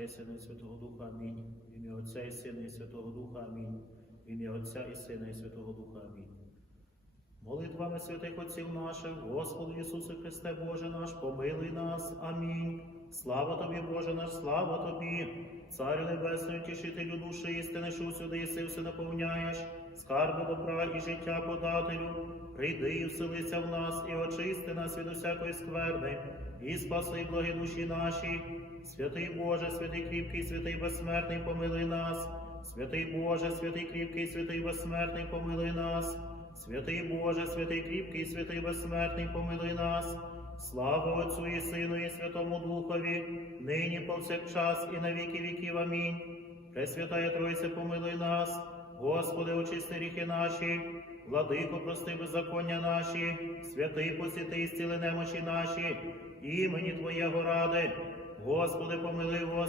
і Сина, і Святого Духа. Амінь. В ім'я Отця і Сина, і Святого Духа. Амінь. В ім'я Отця і Сина, і Святого Духа. Амінь. Молитвами святих отців наших, Господи Ісусе Христе, Боже наш, помилуй нас. Амінь. Слава тобі, Боже наш, слава тобі, Царю Небесний, тішителю душі істини, що усюди єси, все наповняєш, скарби добра і життя подателю, прийди і вселися в нас, і очисти нас від усякої скверни, і спаси благі душі наші. Святий Боже, святий кріпкий, святий безсмертний, помилуй нас. Святий Боже, святий кріпкий, святий безсмертний, помилуй нас. Святий Боже, святий кріпкий, святий безсмертний, помилуй нас. Слава Отцю і Сину, і Святому Духові, нині повсякчас і на віки віків. Амінь. Пресвятая Тройця, помилуй нас, Господи, очисти ріхи наші, владико, прости беззаконня наші, святий посіти і зціли немочі наші, імені Твоєго ради. Господи, помилуй, Господи.